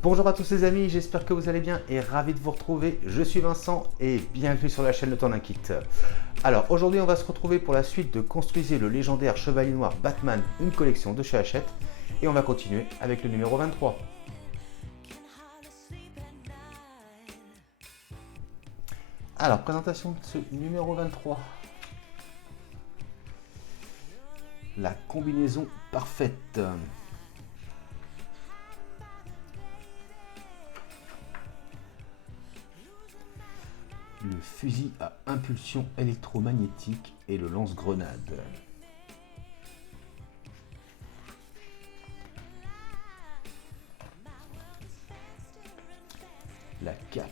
Bonjour à tous les amis, j'espère que vous allez bien et ravi de vous retrouver. Je suis Vincent et bienvenue sur la chaîne Le Temps d'un Kit. Alors aujourd'hui on va se retrouver pour la suite de Construisez le légendaire Chevalier Noir Batman, une collection de chez Hachette. Et on va continuer avec le numéro 23. Alors présentation de ce numéro 23. La combinaison parfaite. Le fusil à impulsion électromagnétique et le lance-grenade. La cape.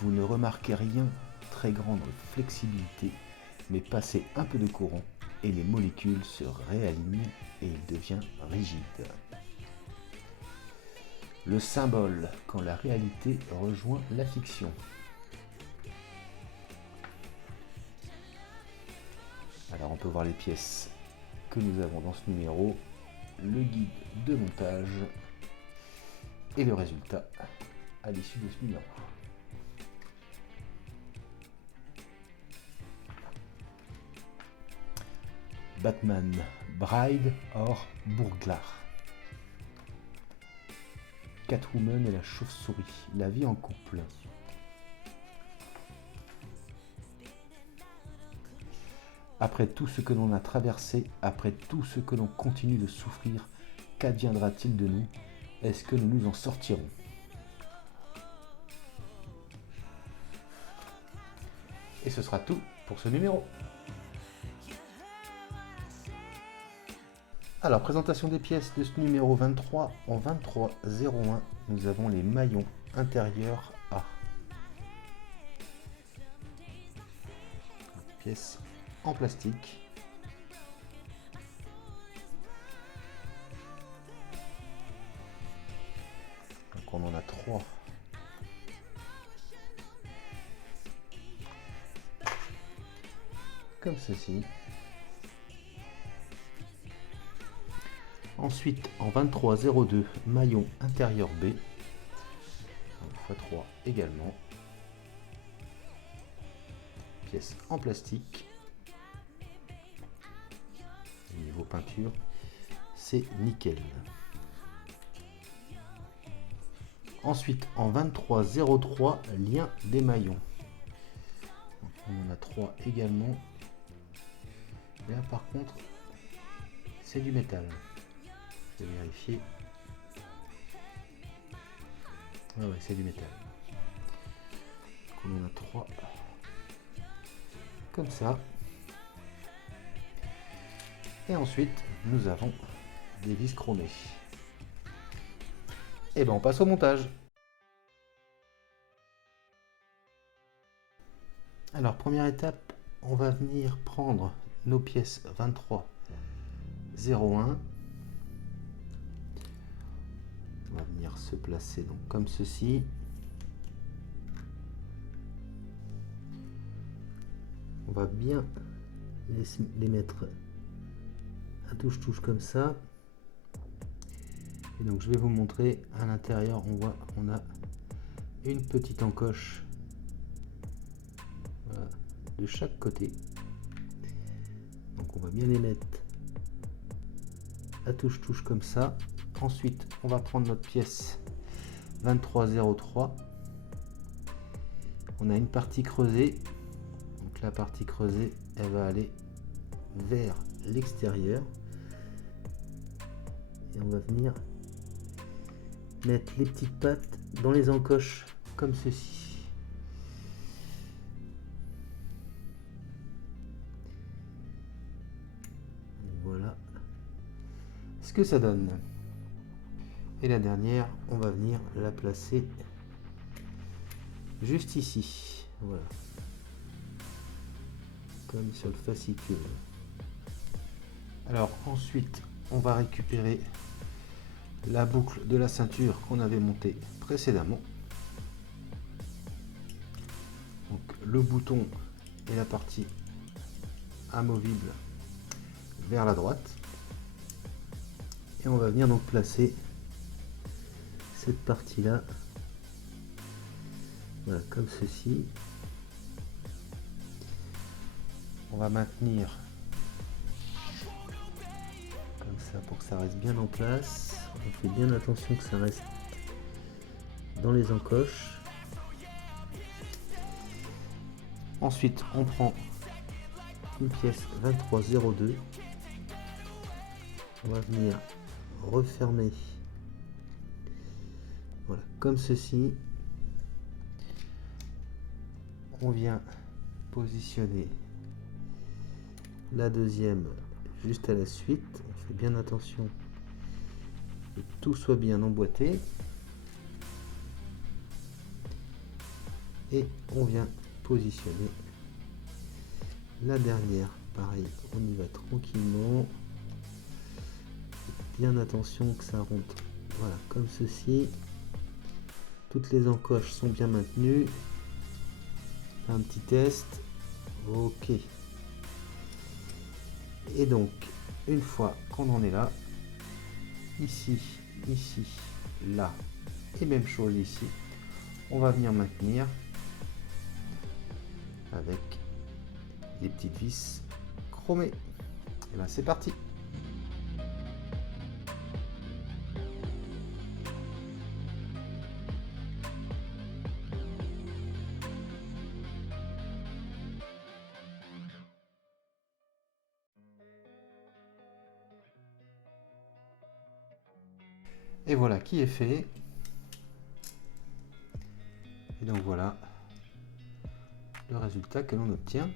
Vous ne remarquez rien, très grande flexibilité, mais passez un peu de courant et les molécules se réalignent et il devient rigide. Le symbole quand la réalité rejoint la fiction. Alors on peut voir les pièces que nous avons dans ce numéro, le guide de montage et le résultat à l'issue de ce numéro. Batman, Bride or Burglar. Catwoman et la chauve-souris, la vie en couple. Après tout ce que l'on a traversé, après tout ce que l'on continue de souffrir, qu'adviendra-t-il de nous? Est-ce que nous nous en sortirons? Et ce sera tout pour ce numéro. Alors, présentation des pièces de ce numéro 23. En 2301, nous avons les maillons intérieurs A. Pièce en plastique. Donc on en a 3. Comme ceci. Ensuite, en 2302, maillon intérieur B, x3 également, pièce en plastique, niveau peinture, c'est nickel. Ensuite, en 2303, lien des maillons, on en a 3 également, là par contre, c'est du métal. Je vais vérifier. Ouais, c'est du métal. On en a 3 comme ça. Et ensuite, nous avons des vis chromées. Et ben on passe au montage. Alors, première étape, on va venir prendre nos pièces 2301. On va venir se placer donc comme ceci. On va bien les mettre à touche-touche comme ça. Et donc je vais vous montrer à l'intérieur, on voit on a une petite encoche, voilà, de chaque côté. Donc on va bien les mettre à touche-touche comme ça. Ensuite, on va prendre notre pièce 2303. On a une partie creusée. Donc la partie creusée, elle va aller vers l'extérieur. Et on va venir mettre les petites pattes dans les encoches comme ceci. Voilà ce que ça donne. Et la dernière, on va venir la placer juste ici. Voilà. Comme sur le fascicule. Alors ensuite, on va récupérer la boucle de la ceinture qu'on avait montée précédemment. Donc le bouton et la partie amovible vers la droite. Et on va venir donc placer cette partie là, voilà, comme ceci. On va maintenir comme ça pour que ça reste bien en place. On fait bien attention que ça reste dans les encoches. Ensuite on prend une pièce 23,02. On va venir refermer, voilà, comme ceci. On vient positionner la deuxième juste à la suite. On fait bien attention que tout soit bien emboîté. Et on vient positionner la dernière. Pareil, on y va tranquillement. Bien attention que ça rentre, voilà, comme ceci. Toutes les encoches sont bien maintenues. Un petit test. Ok. Et donc, une fois qu'on en est là, ici, ici, là, et même chose ici, on va venir maintenir avec les petites vis chromées. Et bien c'est parti. Et voilà qui est fait. Et donc voilà le résultat que l'on obtient.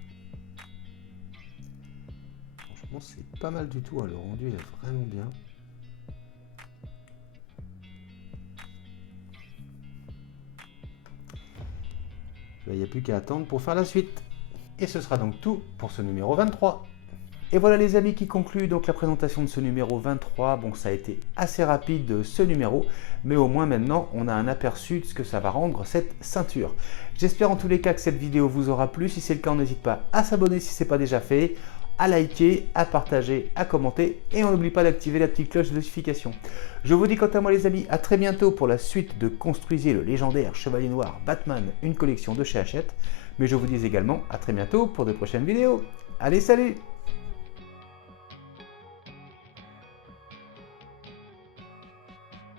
Franchement c'est pas mal du tout, hein. Le rendu est vraiment bien. Là, il n'y a plus qu'à attendre pour faire la suite. Et ce sera donc tout pour ce numéro 23. Et voilà les amis qui conclut donc la présentation de ce numéro 23. Bon, ça a été assez rapide ce numéro, mais au moins maintenant on a un aperçu de ce que ça va rendre cette ceinture. J'espère en tous les cas que cette vidéo vous aura plu. Si c'est le cas, n'hésite pas à s'abonner si ce n'est pas déjà fait, à liker, à partager, à commenter et on n'oublie pas d'activer la petite cloche de notification. Je vous dis quant à moi les amis, à très bientôt pour la suite de Construisez le légendaire Chevalier Noir Batman, une collection de chez Hachette. Mais je vous dis également à très bientôt pour de prochaines vidéos. Allez, salut!